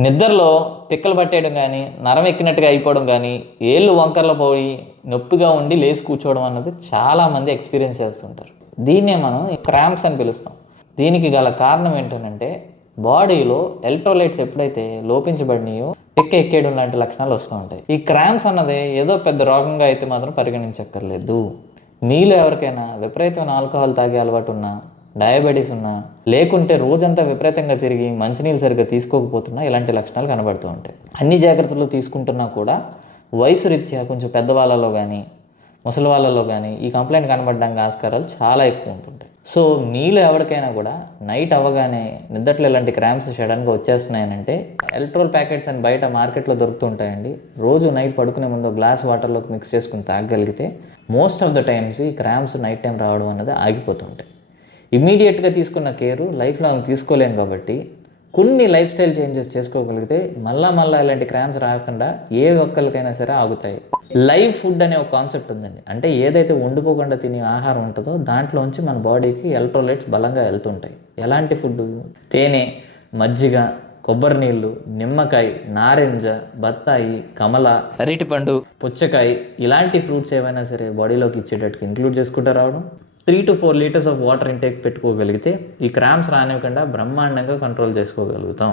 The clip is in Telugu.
నిద్రలో పిక్కలు పట్టేయడం కానీ, నరం ఎక్కినట్టుగా అయిపోవడం కానీ, ఏళ్ళు వంకర్లు పోయి నొప్పిగా ఉండి లేచి కూర్చోవడం అన్నది చాలామంది ఎక్స్పీరియన్స్ చేస్తుంటారు. దీన్నే మనం క్రాంప్స్ అని పిలుస్తాం. దీనికి గల కారణం ఏంటంటే బాడీలో ఎలక్ట్రోలైట్స్ ఎప్పుడైతే లోపించబడినాయో పిక్క ఎక్కేయడం లాంటి లక్షణాలు వస్తూ ఉంటాయి. ఈ క్రాంప్స్ అన్నది ఏదో పెద్ద రోగంగా అయితే మాత్రం పరిగణించక్కర్లేదు. మీలో ఎవరికైనా విపరీతమైన ఆల్కహాల్ తాగే అలవాటు ఉన్నా, డయాబెటీస్ ఉన్నా, లేకుంటే రోజంతా విపరీతంగా తిరిగి మంచినీళ్ళు సరిగ్గా తీసుకోకపోతున్నా ఇలాంటి లక్షణాలు కనబడుతూ ఉంటాయి. అన్ని జాగ్రత్తలు తీసుకుంటున్నా కూడా వయసు రీత్యా కొంచెం పెద్దవాళ్ళలో కానీ, ముసలి వాళ్ళలో కానీ ఈ కంప్లైంట్ కనబడడానికి ఆస్కారాలు చాలా ఎక్కువ ఉంటుంటాయి. సో మీలో ఎవరికైనా కూడా నైట్ అవ్వగానే నిద్దట్లో ఇలాంటి క్రాంప్స్ సడన్గా వచ్చేస్తున్నాయనంటే ఎలక్ట్రోల్ ప్యాకెట్స్ అని బయట మార్కెట్లో దొరుకుతుంటాయండి. రోజు నైట్ పడుకునే ముందు గ్లాస్ వాటర్లోకి మిక్స్ చేసుకుని తాగగలిగితే మోస్ట్ ఆఫ్ ద టైమ్స్ ఈ క్రాంప్స్ నైట్ టైం రావడం అనేది ఆగిపోతుంటాయి. ఇమ్మీడియట్గా తీసుకున్న కేరు లైఫ్ లాంగ్ తీసుకోలేం కాబట్టి కొన్ని లైఫ్ స్టైల్ చేంజెస్ చేసుకోగలిగితే మళ్ళా ఇలాంటి క్రాంప్స్ రాకుండా ఏ ఒక్కరికైనా సరే ఆగుతాయి. లైవ్ ఫుడ్ అనే ఒక కాన్సెప్ట్ ఉందండి. అంటే ఏదైతే వండుకోకుండా తినే ఆహారం ఉంటుందో దాంట్లోంచి మన బాడీకి ఎలక్ట్రోలైట్స్ బలంగా వెళ్తుంటాయి. ఎలాంటి ఫుడ్? తేనె, మజ్జిగ, కొబ్బరి నీళ్ళు, నిమ్మకాయ, నారింజ, బత్తాయి, కమల, అరటిపండు, పుచ్చకాయ ఇలాంటి ఫ్రూట్స్ ఏవైనా సరే బాడీలోకి ఇచ్చేటట్టుగా ఇంక్లూడ్ చేసుకుంటూ రావడం. 3 to 4 litres of water intake పెట్టుకోగలిగితే ఈ క్రాంప్స్ రానివ్వకుండా బ్రహ్మాండంగా కంట్రోల్ చేసుకోగలుగుతాం.